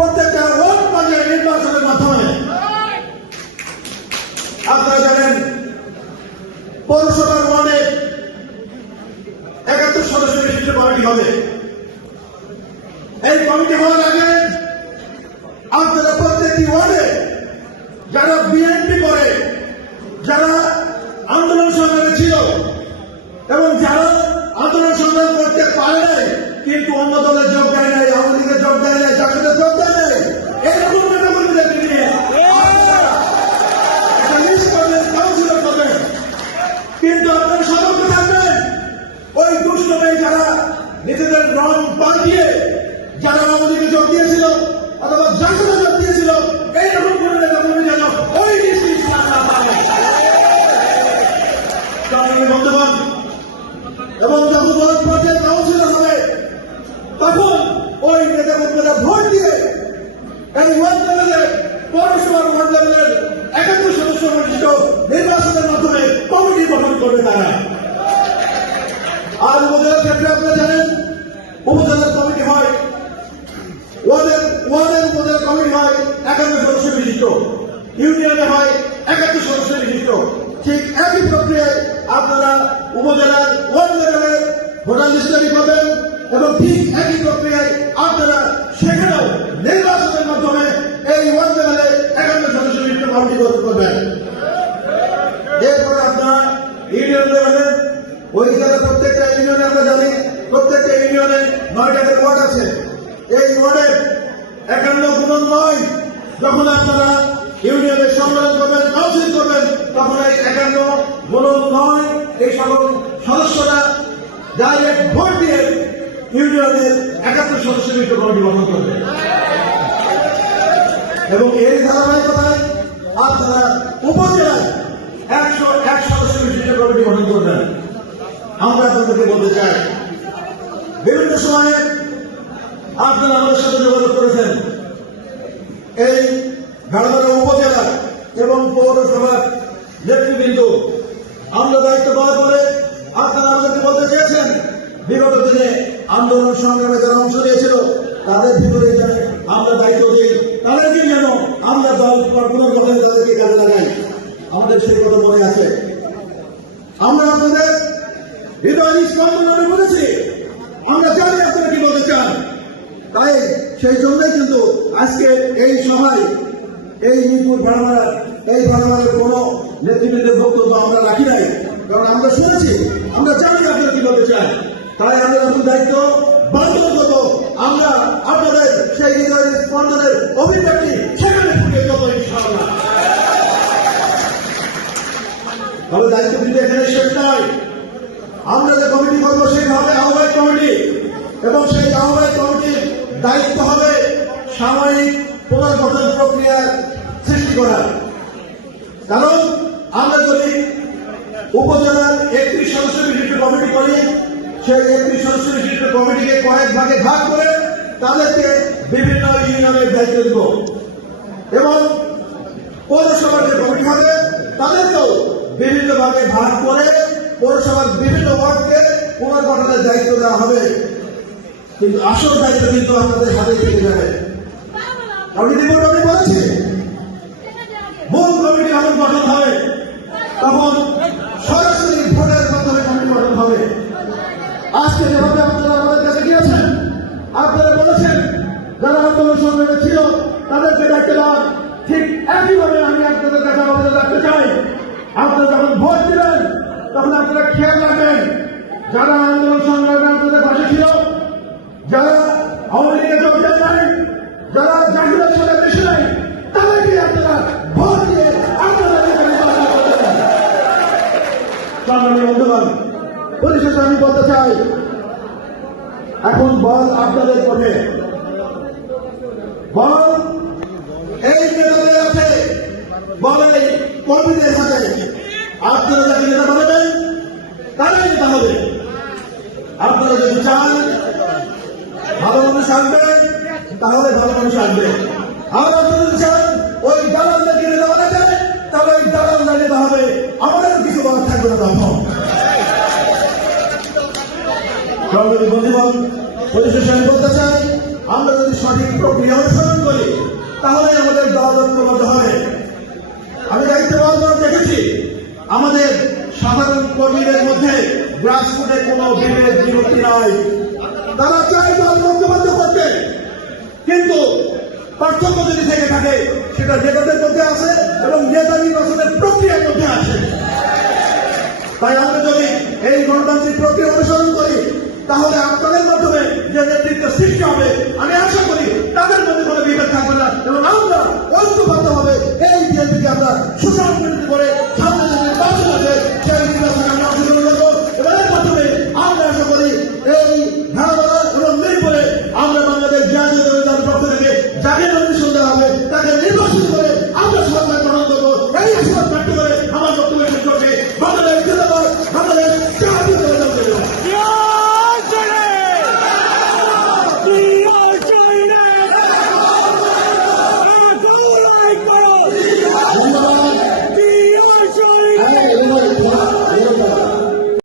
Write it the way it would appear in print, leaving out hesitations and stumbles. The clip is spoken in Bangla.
প্রত্যেকটা ওয়ার্ড পর্যায়ে নির্বাচনের মাধ্যমে আপনারা জানেন পৌরসভার ওয়ার্ডে ৭১ সদস্য বিশিষ্ট কমিটি হবে। এই কমিটি হওয়ার আগে আপনারা প্রত্যেকটি ওয়ার্ডে যারা বিএনপি করে, যারা আন্দোলন সংগ্রামে ছিল এবং যারা আন্দোলন সংগ্রাম করতে পারে নাই কিন্তু অন্য দলে যোগ দেয় নাই, আওয়ামী লীগে যোগ দেয় নাই, জাতীয় যোগ দেয় নাই, এরকম নেতাকর্মীদেরকে নিয়ে একটা লিস্ট করবেন, কাউন্সিলর করবেন। কিন্তু আপনারা সতর্ক থাকবেন, ওই দুষ্টমে যারা নিজেদের রং পাল্টিয়ে যারা আওয়ামী লীগে যোগ দিয়েছিল অথবা জাতীয় যোগ দিয়েছিল এইরকম কোন নেতাকর্মী যেন ওই লিস্ট না পায়। বন্ধুগণ, এবং যখন ওয়ার্ড পর্যায়ে কাউন্সিলর হবে তখন ওই নেতাকর্মীরা ভোট দিয়ে এই ওয়ার্ড লেভেলে পৌরসভার ওয়ার্ড লেভেলের ৭১ সদস্য বিশিষ্ট নির্বাচনের মাধ্যমে কমিটি গঠন করবে তারা। আর উপজেলার ক্ষেত্রে আপনারা জানেন উপজেলার কমিটি হয়, ওয়ার্ডের উপজেলার কমিটি হয় ৫১ সদস্য বিশিষ্ট, ইউনিয়নে হয় ৭১ সদস্য বিশিষ্ট। ঠিক একই প্রক্রিয়ায় আপনারা উপজেলার ওয়ার্ড লেভেলে ভোটার লিস্ট তৈরি করবেন এবং ঠিক একই প্রক্রিয়ায় আপনারা সেখানেও নির্বাচনের মাধ্যমে এই ওয়ার্ড লেভেলে ৫১ সদস্য বিশিষ্ট কমিটি গঠন করবেন। এরপরে আপনারা ইউনিয়ন লেভেলে ওই জেলার প্রত্যেকটা ইউনিয়নে আমরা জানি প্রত্যেকটা ইউনিয়নে ৯টা করে ওয়ার্ড আছে। এই ওয়ার্ডে ৫১ × ৯ যখন আপনারা ইউনিয়নে সম্মেলন করবেন, কাউন্সিল করবেন, তখন এই ৫১ × ৯ এই সকল সদস্যরা ডাইরেক্ট ভোট দিয়ে ইউনিয়নের ৭১ সদস্য বিশিষ্ট কমিটি গঠন করবে এবং এই ধারাবাহিকতায় আপনারা উপজেলায় ১০১ সদস্য বিশিষ্ট কমিটি গঠন করবেন। আমরা আপনাদেরকে বলতে চাই, বিভিন্ন সময়ে আপনারা আমাদের সাথে যোগাযোগ করেছেন। এই গাড়াবাড়া উপজেলা এবং পৌরসভার নেতৃবৃন্দ আমরা দায়িত্ব পাওয়ার পরে আপনারা আমাদেরকে বলতে চেয়েছেন বিগত দিনে আন্দোলন সংগ্রামে যারা অংশ নিয়েছিল তাদের ভিতরে আমরা দায়িত্ব দিই, তাদেরকে যেন আমরা দল পুনর্গঠনে তাদেরকে কাজে লাগাই। আমাদের সেই কথা মনে আছে। আমরা আপনাদের হৃদয় স্পন্দন আমি বলেছি, আমরা জানি আপনারা কি বলতে চান। তাই সেই জন্যই কিন্তু আজকে এই সভায় এই মিরপুর ভাড়ামারার কোন নেতৃবৃন্দের বক্তব্য আমরা রাখি নাই, কারণ আমরা শুনেছি, আমরা জানি আপনারা কি বলতে চান। তাই আমাদের এখন দায়িত্ব বাধ্যগত আমরা আপনাদের সেই হৃদয় স্পন্দনের অভিব্যক্তি সেখানে ফুটিয়ে দেবো ইনশাআল্লাহ। তবে দায়িত্ব কিন্তু এখানে শেষ নয়। আমরা যে কমিটি করবো সেটা হবে আহ্বায়ক কমিটি এবং সেই আহ্বায়ক কমিটির দায়িত্ব হবে সাময়িক পুনর্গঠন প্রক্রিয়ার সৃষ্টি করা। কারণ আমরা যদি উপজেলার ৩১ সদস্য বিশিষ্ট কমিটি করি, সেই ৩১ সদস্য বিশিষ্ট কমিটিকে কয়েক ভাগে ভাগ করে তাদেরকে বিভিন্ন ইউনিয়নের দায়িত্ব দেব এবং পৌরসভার যে কমিটি হবে তাদেরকেও বিভিন্ন ভাগে ভাগ করে পৌরসভার বিভিন্ন ওয়ার্ডকে পুনর্গঠনের দায়িত্ব দেওয়া হবে। কিন্তু আসল দায়িত্ব কিন্তু আপনাদের হাতে থেকে যাবে। আমি বলেছি মূল কমিটি যখন গঠন হবে তখন সরাসরি ভোটের মাধ্যমে কমিটি গঠন হবে। আজকে যেভাবে আপনারা আমাদের কাছে গিয়েছেন, আপনারা বলেছেন যারা আন্দোলন সংগ্রামে ছিল তাদেরকে দায়িত্ব দেওয়ার, ঠিক একইভাবে আমি আপনাদের কাছে আমাদের রাখতে চাই। আপনারা যখন ভোট দিবেন তখন আপনারা খেয়াল রাখবেন যারা আন্দোলন সংগ্রামে আপনাদের পাশে ছিল, যারা আওয়ামী লীগে যোগ দেন নাই, যারা জাতীয় সাথে মিশে নাই, তাদেরকে আপনারা ভোট দিয়ে আপনাদেরকে নির্বাচন করবেন। সম্মানীয় বন্ধুগণ, পরিশেষে আমি বলতে চাই এখন বল আপনাদের পথে, বল এই নেতাদের আছে, বল এই কর্মীদের হাতে। আপনারা যাকে নেতা বানাবেন তারাই নেতা হবে। আপনারা যদি চান ভালো মানুষ আসবে তাহলে ভালো মানুষ আসবে। আর আপনারা যদি চান ওই দালালদেরকে নেতা বানাতে তাহলে ওই দালালরা নেতা হবে, আমাদের কিছু বলার থাকবে না। তখন বন্ধুগণ, পরিশেষে আমি বলতে চাই আমরা যদি সঠিক প্রক্রিয়া অনুসরণ করি তাহলে আমাদের দল ঐক্যবদ্ধ হবে। আমি দায়িত্ব পালন করে দেখেছি আমাদের সাধারণ কর্মীদের মধ্যে গ্রাসরুটে কোনো বিভেদ বিভক্তি নাই। তারা চায় দল ঐক্যবদ্ধ করতে, কিন্তু পার্থক্য যদি থেকে থাকে সেটা নেতাদের মধ্যে আছে এবং নেতা নির্বাচনের প্রক্রিয়ার মধ্যে আছে। তাই আমরা যদি এই গণতান্ত্রিক প্রক্রিয়া অনুসরণ করি তাহলে আপনাদের মাধ্যমে যে নেতৃত্ব সৃষ্টি হবে আমি আশা করি